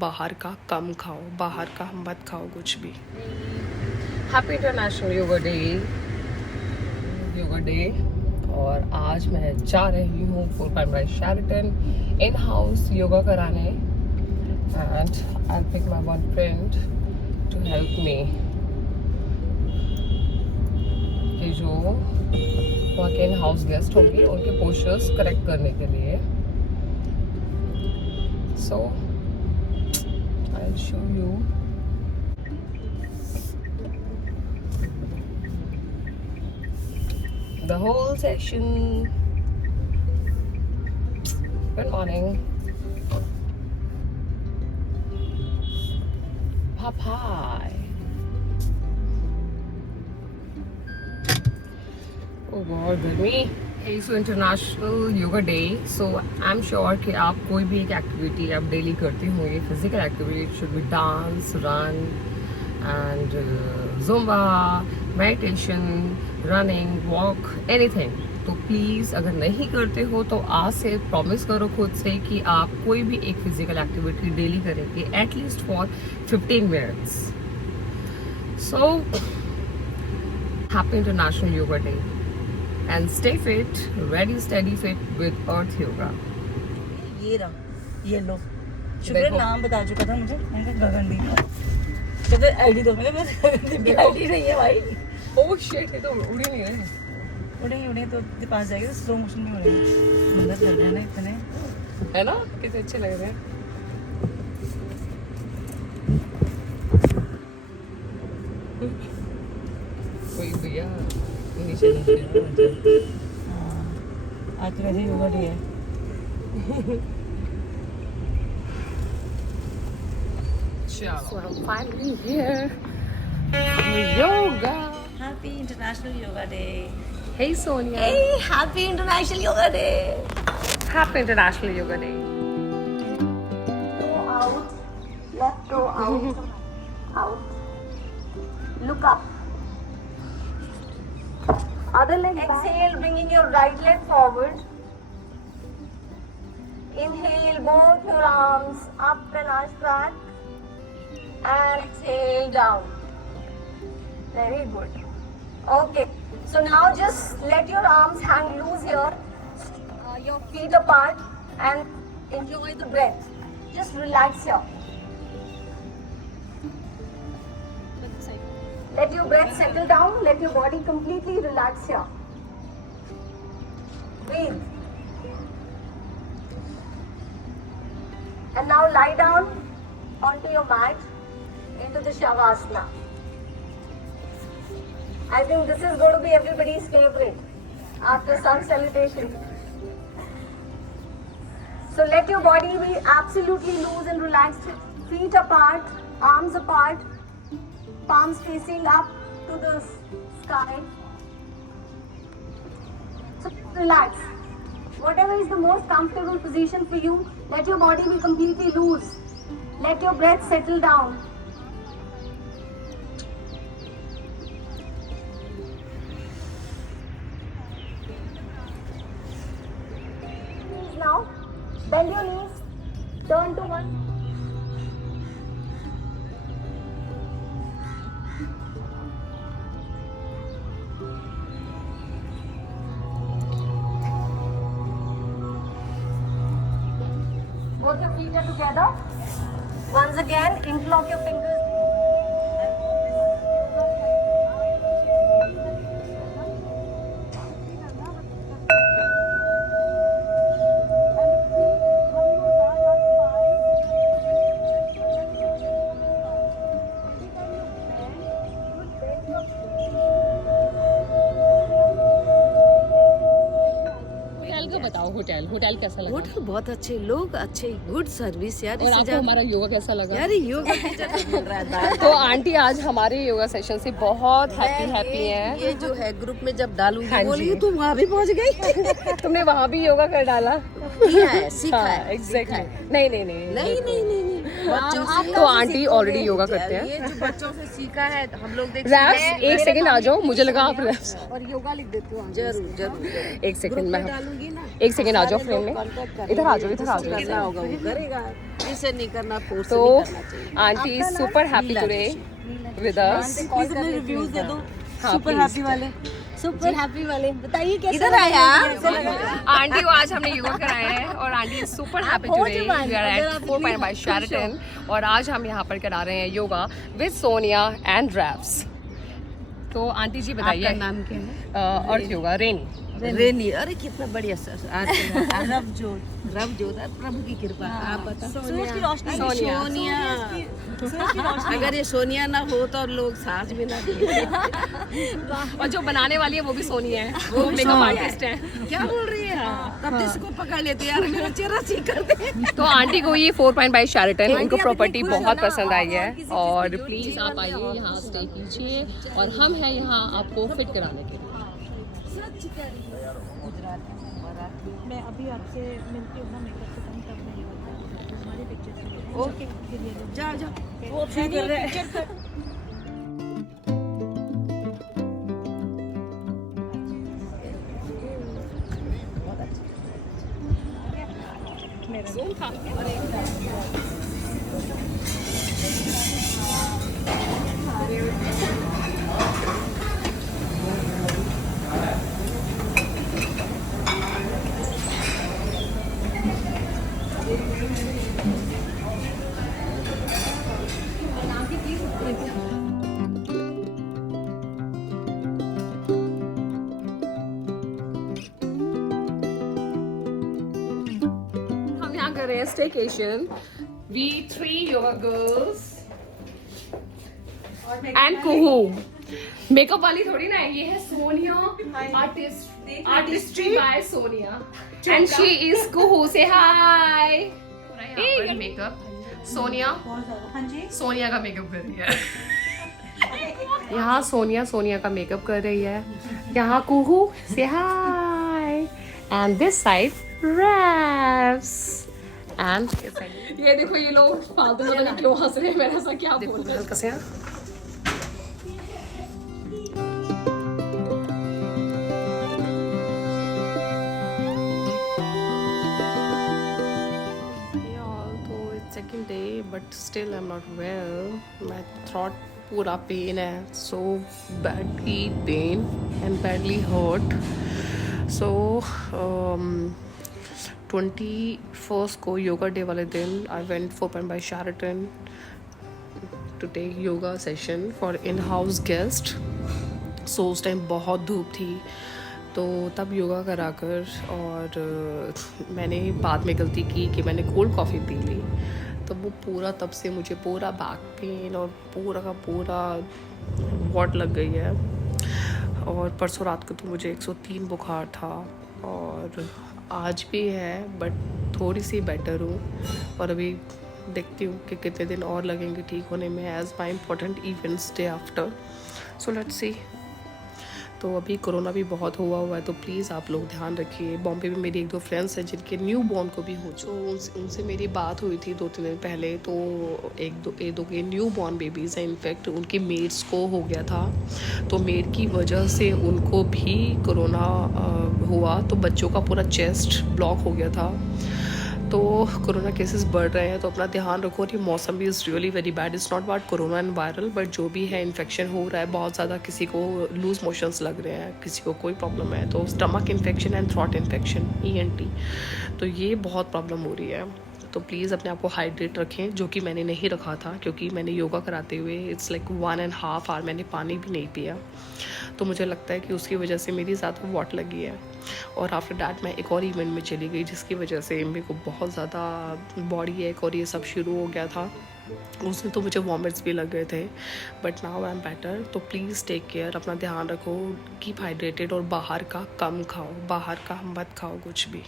बाहर का कम खाओ, बाहर का मत खाओ कुछ भी। Happy International Yoga Day. और आज मैं जा रही हूँ फुल प्राइम शेरटन इन हाउस योगा कराने and I pick my one friend to help me. ये जो वहाँ के इन हाउस गेस्ट होंगे उनके पोस्चर्स करेक्ट करने के लिए। So I show you the whole session. Good morning. Papai. Oh God, गर्मी। Hey, so International Yoga Day. So I'm sure कि आप कोई भी एक एक्टिविटी आप डेली करते होंगे, physical activity, it should be dance, run and Zumba, meditation, running, walk, anything. तो प्लीज़ अगर नहीं करते हो तो आज से प्रॉमिस करो खुद से कि आप कोई भी एक फिजिकल एक्टिविटी डेली करेंगे at least for 15 minutes. So happy International Yoga day and stay fit, ready steady fit with अर्थ योगा। ये रहा, ये लो। शुक्र नाम बता चुका था मुझे, मैंने कहा गगनदीप। तो आईडी दो, मैंने गगनदीप की आईडी नहीं है भाई। ओह शिट, ये तो उड़ी नहीं है। उड़े तो तेरे पास जाएगी तो स्लो मोशन में उड़ेगी। सुंदर लग रहे हैं ना इतने, है ना, कितने अच्छे लग रहे हैं। कोई भैया नीचे हाँ आज तो वैसे योगा डे है। So I'm finally here for yoga. Happy International Yoga Day. Hey Sonia. Hey, Happy International Yoga Day. Happy International Yoga Day. Go out, left toe out, out. Look up. Other leg back. Exhale, bringing your right leg forward. Inhale, both your arms up and arch back. And exhale down. Very good. Okay. So now just let your arms hang loose here. Your feet apart and enjoy the breath. Just relax here. Let your breath settle down. Let your body completely relax here. Breathe. And now lie down onto your mat into the Shavasana. I think this is going to be everybody's favorite after sun salutation. So let your body be absolutely loose and relaxed. Feet apart, arms apart, palms facing up to the sky. So relax. Whatever is the most comfortable position for you, let your body be completely loose. Let your breath settle down. Now, bend your knees, turn to one. Both your feet are together. Once again, interlock your fingers. बताओ hotel कैसा लगा? Hotel बहुत अच्छे, लोग अच्छे, good service यार। और आपको हमारा योगा कैसा लगा? यार योगा टीचर मिल रहा था। तो आंटी आज हमारे योगा सेशन से बहुत हैप्पी है। ये जो है ग्रुप में जब डालूंगी, हाँ बोली तुम वहाँ भी पहुँच गई। तुमने वहाँ भी योगा कर डाला? किया है, सीखा है, एग्जैक्टली। सीखा है। नहीं नहीं तो आंटी ऑलरेडी योगा करते हैं। ये जो बच्चों से सीखा है हम लोग देख रैप्स, एक सेकंड आ जाओ, मुझे लगा आप रैप्स। और योगा लिख देती हूँ। जरूर जरूर एक सेकंड मैं डालूंगी ना। एक सेकंड आ जाओ फ्रेम में, इधर आ जाओ, इधर आ करना जाओ। होगा वो करेगा, इसे नहीं करना, फोर्स तो नहीं करना चाहिए। Aunty is super happy today with us. Please अपने रिव्यूज दे दो हाँ, सुपर please. हैप्पी वाले, सुपर हैप्पी वाले बताइए कैसे इधर आया। आंटी को आज हमने योगा कराया है और aunty is super happy today. We are at 4 point by Sheraton और आज हम यहाँ पर करा रहे हैं yoga with Sonia and wraps. तो आंटी जी बताइए, आपका नाम क्या है? अर्थ योगा रेनी। रेनी। अरे कितना बढ़िया सर। आज रब जोत रब जोधा, प्रभु की कृपा। आप बता। सूरज की रोशनी सोनिया। अगर ये सोनिया ना हो तो लोग सांस भी ना दें। और जो बनाने वाली है वो भी सोनिया है, वो मेकअप आर्टिस्ट है। क्या बोल रही है? तब तो इसको पकड़ लेते यार, मेरा चेहरा ठीक कर दे। तो आंटी को ये 4 पॉइंट बाय शेरटन, इनको प्रॉपर्टी बहुत पसंद आई है और प्लीज आप आइए यहाँ स्टे कीजिए और हम हैं यहाँ आपको फिट कराने के लिए। मैं अभी आपसे मिलती हूँ ना मेकअप से कम तब नहीं होता हमारी पिक्चर ओके जाओ जाओ। वो फिर कर रहे हैं हम यहाँ कर रहे हैं staycation, we 3 yoga girls and Kuhu. Makeup वाली थोड़ी ना है, ये है Sonia, artistry by Sonia and she is Kuhu. से हाय। मेकअप सोनिया, हाँ जी सोनिया का मेकअप कर रही है। यहाँ सोनिया का मेकअप कर रही है, यहाँ कुहू से hi and this side wraps and ये देखो ये लोग फालतू में पता नहीं क्यों हंस रहे हैं, मैंने ऐसा क्या बोल रहा हल्का से। Second day but still I am not well. My throat पूरा पेन है, so badly pain and badly hurt. So 21st को योगा डे वाले दिन I went 4 point by Sheraton to take yoga session for in house guest. So उस time बहुत धूप थी तो तब योगा कराकर और मैंने बाद में गलती की कि मैंने कोल्ड कॉफ़ी पी ली, तो वो पूरा तब से मुझे पूरा बैक पेन और पूरा का पूरा वॉट लग गई है। और परसों रात को तो मुझे 103 बुखार था और आज भी है बट थोड़ी सी बेटर हूँ और अभी देखती हूँ कि कितने दिन और लगेंगे ठीक होने में as my important events day after. So let's see. तो अभी कोरोना भी बहुत हुआ है तो प्लीज़ आप लोग ध्यान रखिए। बॉम्बे में मेरी 1-2 फ्रेंड्स हैं जिनके न्यू बॉर्न को भी हो, जो उनसे मेरी बात हुई थी 2-3 दिन पहले, तो एक दो के न्यू बॉर्न बेबीज़ हैं, इनफैक्ट उनकी मेड्स को हो गया था तो मेड की वजह से उनको भी कोरोना हुआ तो बच्चों का पूरा चेस्ट ब्लॉक हो गया था। तो कोरोना केसेस बढ़ रहे हैं तो अपना ध्यान रखो। और ये मौसम भी is really very bad. It's not about corona and viral but जो भी है इन्फेक्शन हो रहा है बहुत ज़्यादा। किसी को लूज मोशंस लग रहे हैं, किसी को कोई प्रॉब्लम है, तो stomach infection and throat infection ENT, तो ये बहुत प्रॉब्लम हो रही है। तो प्लीज़ अपने आप को हाइड्रेट रखें, जो कि मैंने नहीं रखा था क्योंकि मैंने योगा कराते हुए इट्स लाइक 1.5 आवर मैंने पानी भी नहीं पिया, तो मुझे लगता है कि उसकी वजह से मेरी ज़्यादा वॉट लगी है। और आफ्टर डैट मैं एक और इवेंट में चली गई जिसकी वजह से मेरे को बहुत ज़्यादा बॉडी एक और ये सब शुरू हो गया था। उसमें तो मुझे वॉमिट्स भी लग गए थे but now I am better. तो प्लीज़ टेक केयर, अपना ध्यान रखो, कीप हाइड्रेटेड और बाहर का कम खाओ, बाहर का मत खाओ कुछ भी।